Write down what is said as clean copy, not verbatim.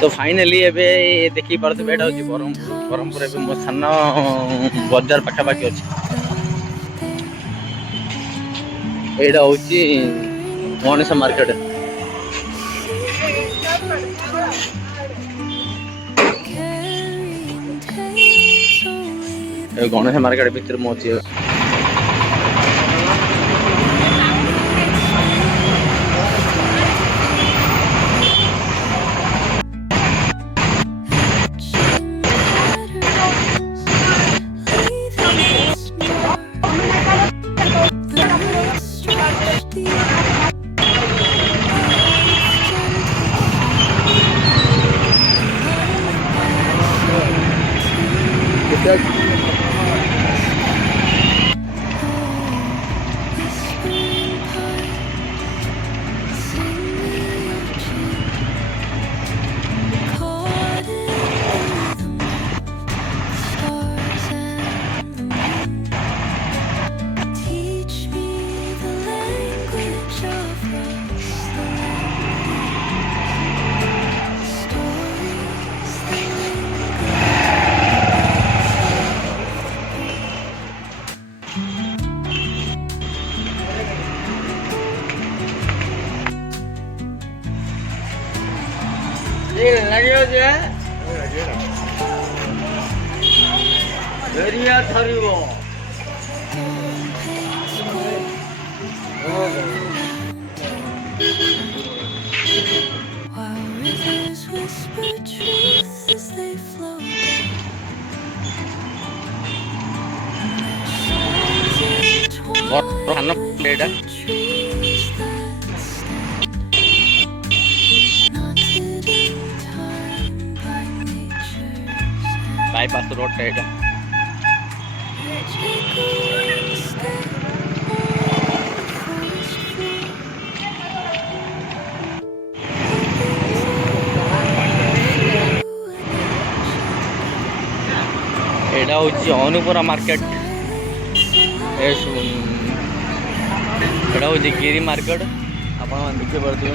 तो फाइनाली एबे देखि पारथबे एटा होची बरहमपुर एबे मो सान बाजार पाखापाखि अछि। एटा होची गणेश मार्केट। ए गणेश मार्केट भीतर मो अछि। ଲାଗିବ ଯେ ଏରିଆ ଧରିବ। बाईपास रोड टा एटा। एटा होची अनुपुरा मार्केट। एटा होची गिरी मार्केट। आपण देखि परथबे।